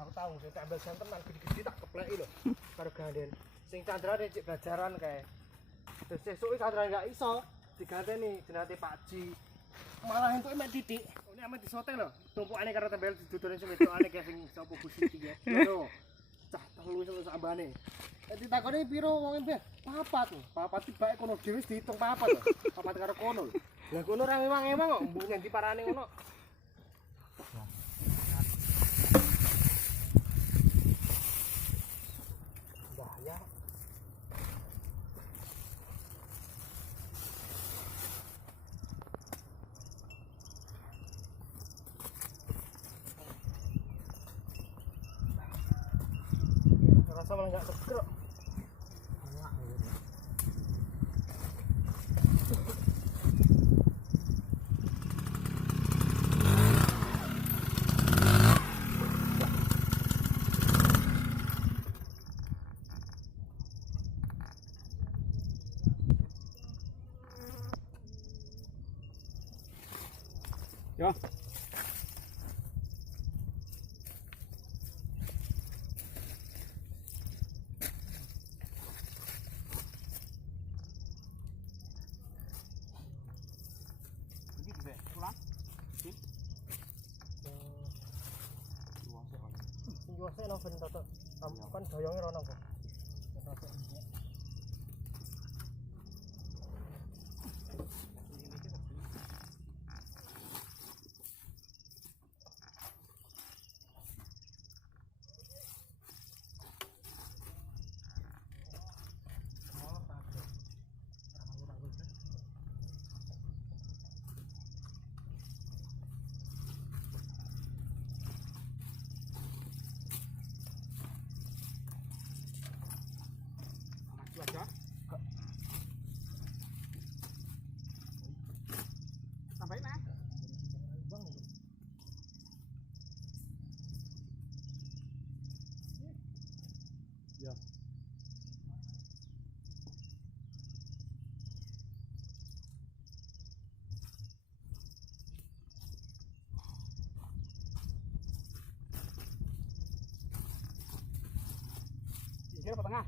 Aku tahu sing tak ambil santenan gede-gede tak kepleki lho. Karo ganden. Sing candrane cek belajaran kae. Terus sesuk candrane gak iso diganteni jenate Pak Ji. Malah entuk mek titik. Ini amet disote lho. Tumpukane karo tembel didodone sing wedokane kae sing sapa Gusti iki ya. Lho. Cah telu sing sambane. Ditakoni piro wong iki? Papat. Papat tibake kono dhewe diitung papat lho. Papat karo kono lho. Lah kono ra memang kok mbok ngendi parane ngono. Bahaya. Rasa malah enggak seger. Ya. Ini bisa pulang? Sih. Juwase nang ben toto. Kan doyonge rono kok. Aja. Sampai nah. Ya. Kira ke tengah.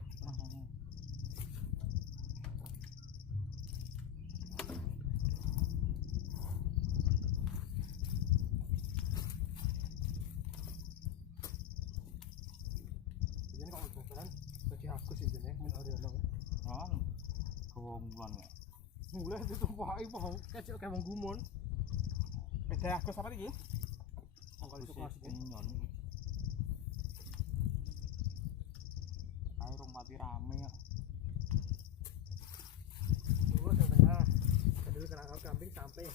Jadi aku sih jenenge min Aryono. Oh. Kewongguan. Mulai ditumpaki pohon kecil kayak wong gumun. Beda aku apa iki? Wong kali itu kelas iki. Nyon. Ayo rong mati rame ya. Tunggu sing tengah. Dulu kena kambing sampai.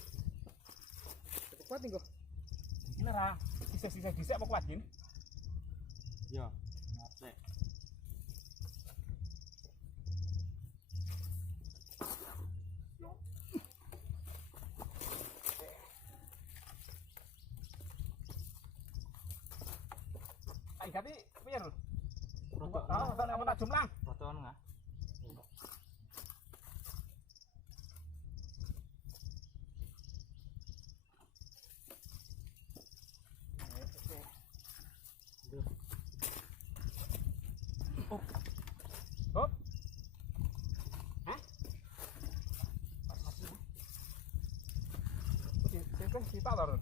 Cepet kuat nih kok. Ini ra sisa-sisa dhisik apa kuat, Jin? Ya, ngate. Ai gati piye lho? Tahu tak tak jumlah. Fotoan enggak? Oh. Oh. Hah? Oke, kita taruh.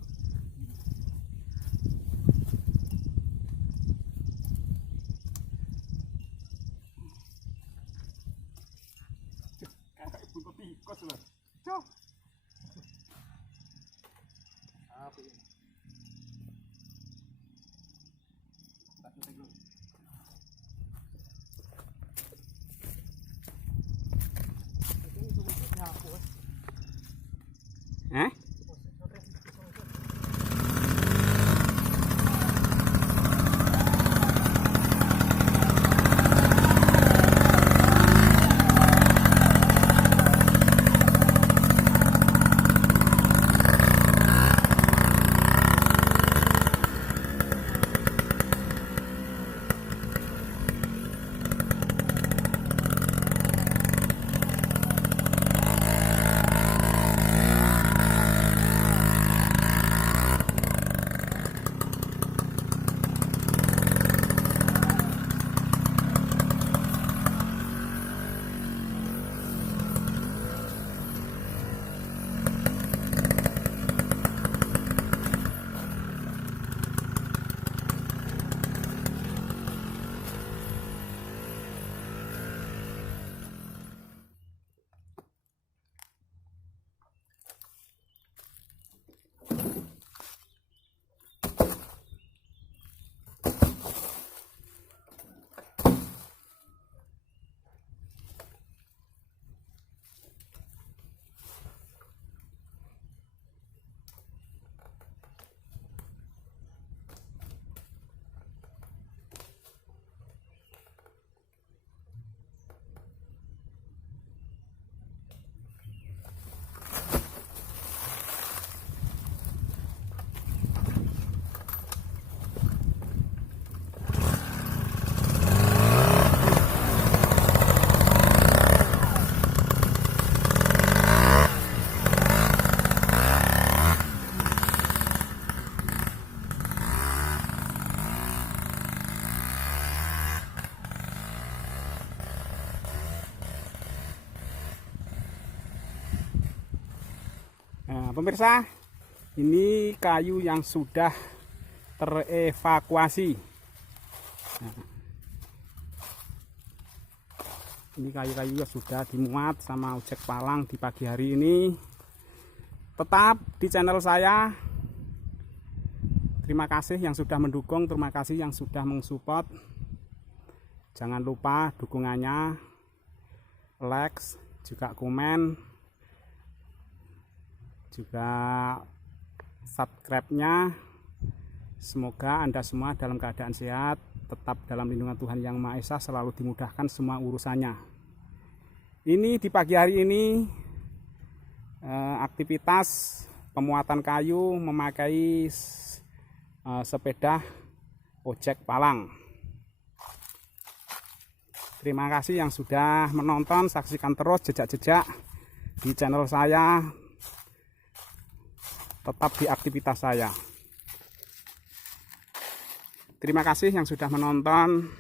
Kakak ibu tikus loh. Cok. Apa ini? Tak selesai dulu. Hah? Nah, pemirsa, ini kayu yang sudah terevakuasi. Nah, ini kayu-kayu yang sudah dimuat sama ojek Palang di pagi hari ini. Tetap di channel saya. Terima kasih yang sudah mendukung, terima kasih yang sudah mensupport. Jangan lupa dukungannya, like, juga komen, juga subscribe-nya. Semoga Anda semua dalam keadaan sehat, tetap dalam lindungan Tuhan Yang Maha Esa, selalu dimudahkan semua urusannya. Ini di pagi hari ini aktivitas pemuatan kayu memakai sepeda ojek Palang. Terima kasih yang sudah menonton, saksikan terus jejak-jejak di channel saya, tetap di aktivitas saya. Terima kasih yang sudah menonton.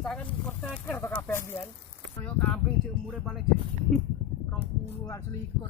Jangan perceker to kabeh mbiyen. Kaya kambing sik umure paling 20-an selikur.